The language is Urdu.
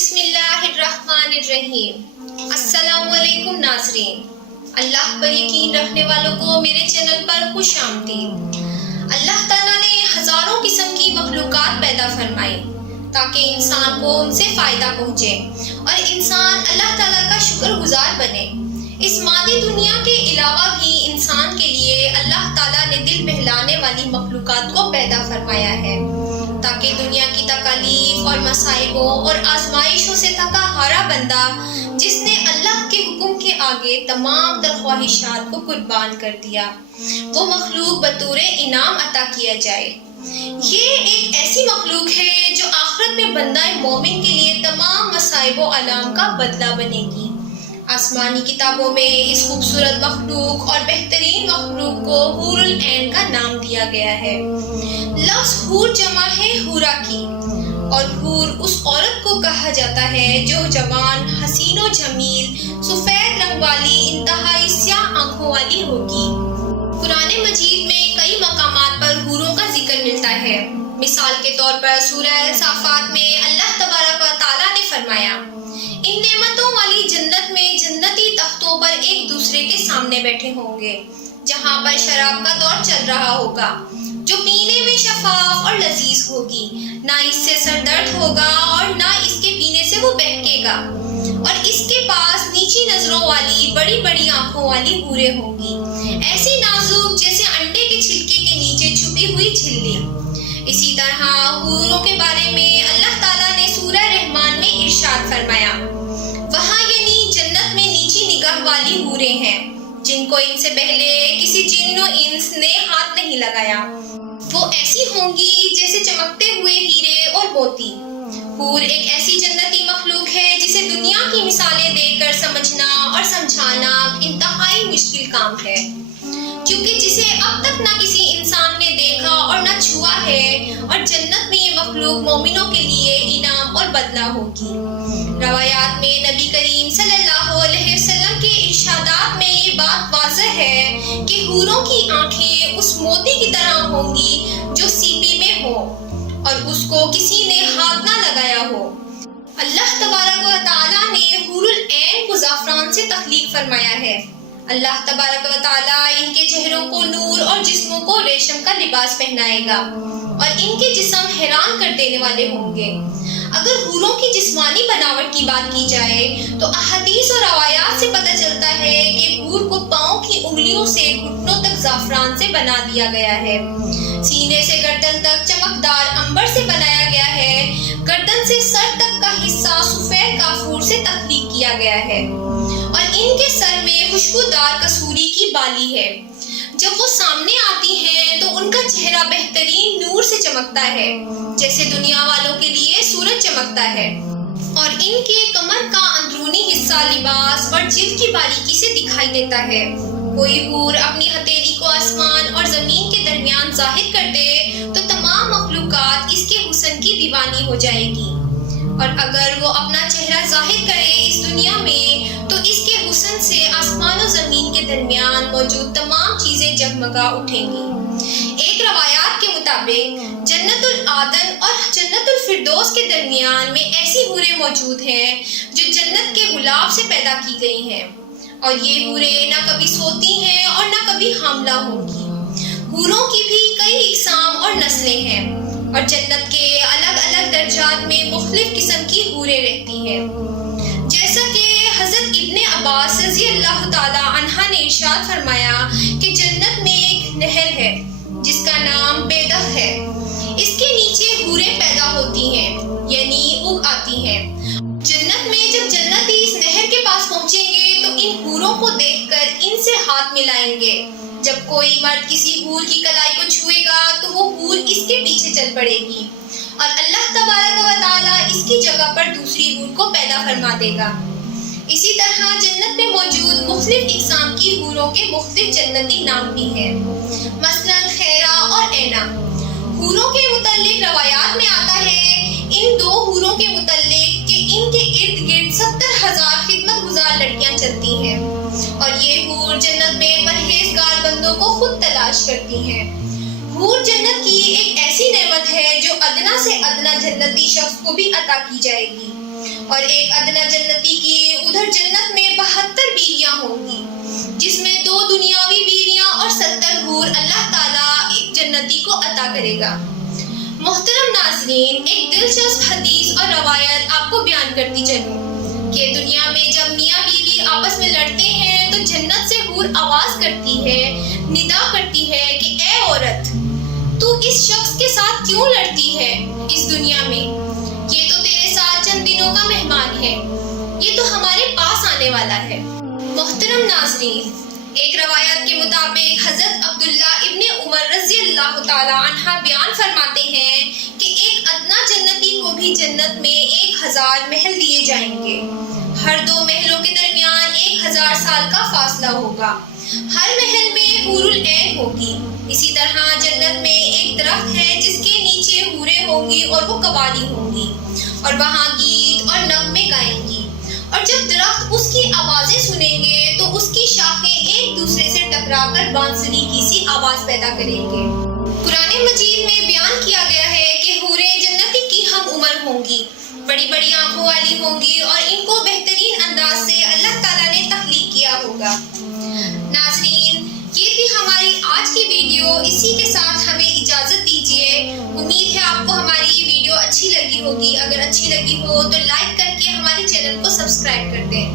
بسم اللہ الرحمن الرحیم۔ السلام علیکم ناظرین، اللہ پر یقین رکھنے والوں کو میرے چینل پر خوش آمدید۔ اللہ تعالیٰ نے ہزاروں قسم کی مخلوقات پیدا فرمائی تاکہ انسان کو ان سے فائدہ پہنچے اور انسان اللہ تعالیٰ کا شکر گزار بنے۔ اس مادی دنیا کے علاوہ بھی انسان کے لیے اللہ تعالیٰ نے دل بہلانے والی مخلوقات کو پیدا فرمایا ہے تاکہ دنیا کی تکالیف اور مصائبوں اور آزمائشوں سے تھکا ہارا بندہ جس نے اللہ کے حکم کے آگے تمام تر خواہشات کو قربان کر دیا، وہ مخلوق بطور انعام عطا کیا جائے۔ یہ ایک ایسی مخلوق ہے جو آخرت میں بندہ مومن کے لیے تمام مصائب و آلام کا بدلہ بنے گی۔ آسمانی کتابوں میں اس خوبصورت مخلوق اور بہترین مخلوق کو حور العین کا نام دیا گیا ہے۔ لفظ حور جمع ہے حورا کی، اور حور اس عورت کو کہا جاتا ہے جو جوان، حسین و جمیل، سفید رنگ والی، انتہائی سیاہ آنکھوں والی ہوگی۔ قرآن مجید میں کئی مقامات پر حوروں کا ذکر ملتا ہے۔ مثال کے طور پر سورہ صافات میں اللہ تبارک و تعالیٰ نے فرمایا، ان نعمتوں والی جنت میں جنتی تختوں پر ایک دوسرے کے سامنے بیٹھے ہوں گے، جہاں پر شراب کا دور چل رہا ہوگا جو پینے میں شفاف اور لذیذ ہوگی، نہ اس سے سر درد ہوگا اور نہ اس کے پینے سے وہ بہکے گا، اور اس کے پاس نیچی نظروں والی بڑی بڑی آنکھوں والی حوریں ہوں گی، ایسی نازک جیسے انڈے کے چھلکے کے نیچے چھپی ہوئی جھلی۔ اسی طرح حوروں کے بارے میں اللہ تعالیٰ نے سورہ رحمان میں ارشاد فرمایا، وہاں یعنی جنت میں نیچی نگاہ والی حوریں ہیں جن کو ان سے پہلے کسی جن و انس نے ہاتھ نہیں لگایا، وہ ایسی ہوں گی جیسے چمکتے ہوئے ہیرے اور موتی۔ حور ایک ایسی جنتی مخلوق ہے جسے دنیا کی مثالیں دے کر سمجھنا اور سمجھانا انتہائی مشکل کام ہے، کیونکہ جسے اب تک نہ کسی انسان نے دیکھا اور نہ چھوا ہے، اور جنت میں یہ مخلوق مومنوں کے لیے انعام اور بدلہ ہوگی۔ روایات میں نبی کریم صلی اللہ علیہ وسلم کے ارشادات میں یہ بات واضح ہے کہ حوروں کی آنکھیں اس موتی کی طرح ہوں گی جو سیپی میں ہو اور اس کو کسی نے ہاتھ نہ لگایا ہو۔ اللہ تبارک و تعالیٰ نے حور العین کو زعفران سے تخلیق فرمایا ہے۔ اللہ تبارک و تعالیٰ ان کے چہروں کو نور اور جسموں کو ریشم کا لباس پہنائے گا، اور ان کے جسم حیران کر دینے والے ہوں گے۔ اگر حوروں کی جسمانی بناوٹ کی بات کی جائے تو احادیث اور روایات سے پتہ چلتا ہے کہ حور کو پاؤں کی انگلیوں سے گھٹنوں تک زعفران سے بنا دیا گیا ہے، سینے سے گردن تک چمکدار عنبر سے بنایا گیا ہے، گردن سے سر تک کا حصہ سفید کافور سے تخلیق کیا گیا ہے، اور ان کے سر میں خوشبودار کسوری کی بالی ہے۔ جب وہ سامنے آتی ہیں تو ان کا چہرہ بہترین نور سے چمکتا ہے جیسے دنیا والوں کے لیے سورج چمکتا ہے، اور ان کے کمر کا اندرونی حصہ لباس اور جلد کی باریکی سے دکھائی دیتا ہے۔ کوئی حور اپنی ہتھیلی کو آسمان اور زمین کے درمیان ظاہر کر دے تو تمام مخلوقات اس کے حسن کی دیوانی ہو جائے گی، اور اگر وہ اپنا چہرہ ظاہر کرے اس دنیا میں تو اس کے حسن سے آسمان و زمین کے درمیان موجود تمام چیزیں جگمگا اٹھیں گی۔ ایک روایات کے مطابق جنت العدن اور جنت الفردوس کے درمیان میں ایسی حوریں موجود ہیں جو جنت کے غلاف سے پیدا کی گئی ہیں، اور یہ حوریں نہ کبھی سوتی ہیں اور نہ کبھی حاملہ ہوں گی۔ حوروں کی بھی کئی اقسام اور نسلیں ہیں، اور جنت کے الگ الگ درجات میں مختلف قسم کی حوریں رہتی ہیں، جیسا کہ حضرت ابن عباس رضی اللہ تعالیٰ عنہ نے ارشاد فرمایا کہ جنت میں ایک نہر ہے جس کا نام بیدخ ہے، اس کے نیچے حوریں پیدا ہوتی ہیں یعنی اگ آتی ہیں۔ جنت میں جب جنتی اس نہر کے پاس پہنچیں گے تو ان حوروں کو دیکھ کر ان سے ہاتھ ملائیں گے۔ جب کوئی مرد کسی حور کی کلائی کو چھوئے گا تو وہ حور اس کے پیچھے چل پڑے گی، اور اللہ تبارک و تعالیٰ اس کی جگہ پر دوسری حور کو پیدا فرما دے گا۔ اسی طرح جنت میں موجود مختلف اقسام کی حوروں کے مختلف جنتی نام بھی ہیں، مثلا خیرہ اور اینا۔ حوروں کے متعلق روایات میں آتا ہے ان دو حوروں کے متعلق کہ ان کے ارد گرد 70,000 خدمت گزار لڑکیاں چلتی ہیں، اور یہ حور جنت میں پرہیزگار بندوں کو خود تلاش کرتی ہیں۔ حور جنت کی ایک ایسی نعمت ہے جو ادنا سے ادنا جنتی شخص کو بھی عطا کی جائے گی، اور ایک ادنا جنتی کی ادھر جنت میں 72 بیویاں ہوں گی، جس میں 2 دنیاوی بیویاں اور 70 حور اللہ تعالیٰ ایک جنتی کو عطا کرے گا۔ محترم ناظرین، ایک دلچسپ حدیث اور روایت آپ کو بیان کرتی چلوں کہ دنیا میں جب میاں بیوی آپس میں لڑتے ہیں تو جنت سے حور آواز کرتی ہے، ندا کرتی ہے کہ اے عورت، تو اس شخص کے ساتھ کیوں لڑتی ہے اس دنیا میں؟ یہ تو تیرے ساتھ چند دنوں کا مہمان ہے، یہ تو ہمارے پاس آنے والا ہے۔ محترم ناظرین، ایک روایت کے مطابق حضرت عبداللہ ابن عمر رضی اللہ تعالی عنہ بیان فرماتے ہیں کہ ایک ادنا جنتی کو بھی جنت میں 1000 محل دیے جائیں گے۔ ہر 2 محلوں کے درمیان 1000 سال کا فاصلہ ہوگا۔ ہر محل میں حور العین ہوگی۔ اسی طرح جنت میں ایک درخت ہے جس کے نیچے حوریں ہوں گی اور وہ قوالی ہوں گی اور وہاں گیت اور نغمے گائیں گی، اور جب درخت اس کی آوازیں سنیں گے تو اس کی شاخیں ایک دوسرے سے ٹکرا کر بانسری کی سی آواز پیدا کریں گے۔ قرآن مجید میں بیان کیا گیا ہے کہ حوریں جنتی کی ہم عمر ہوں گی، بڑی بڑی آنکھوں والی ہوں گی اور ان کو بہترین انداز سے اللہ تعالیٰ نے تخلیق کیا ہوگا۔ ناظرین، یہ تھی ہماری آج کی ویڈیو، اسی کے ساتھ ہمیں اجازت دیجیے۔ امید ہے آپ کو ہماری ویڈیو اچھی لگی ہوگی، اگر اچھی لگی ہو تو لائک کر کے ہمارے چینل کو سبسکرائب کر دیں۔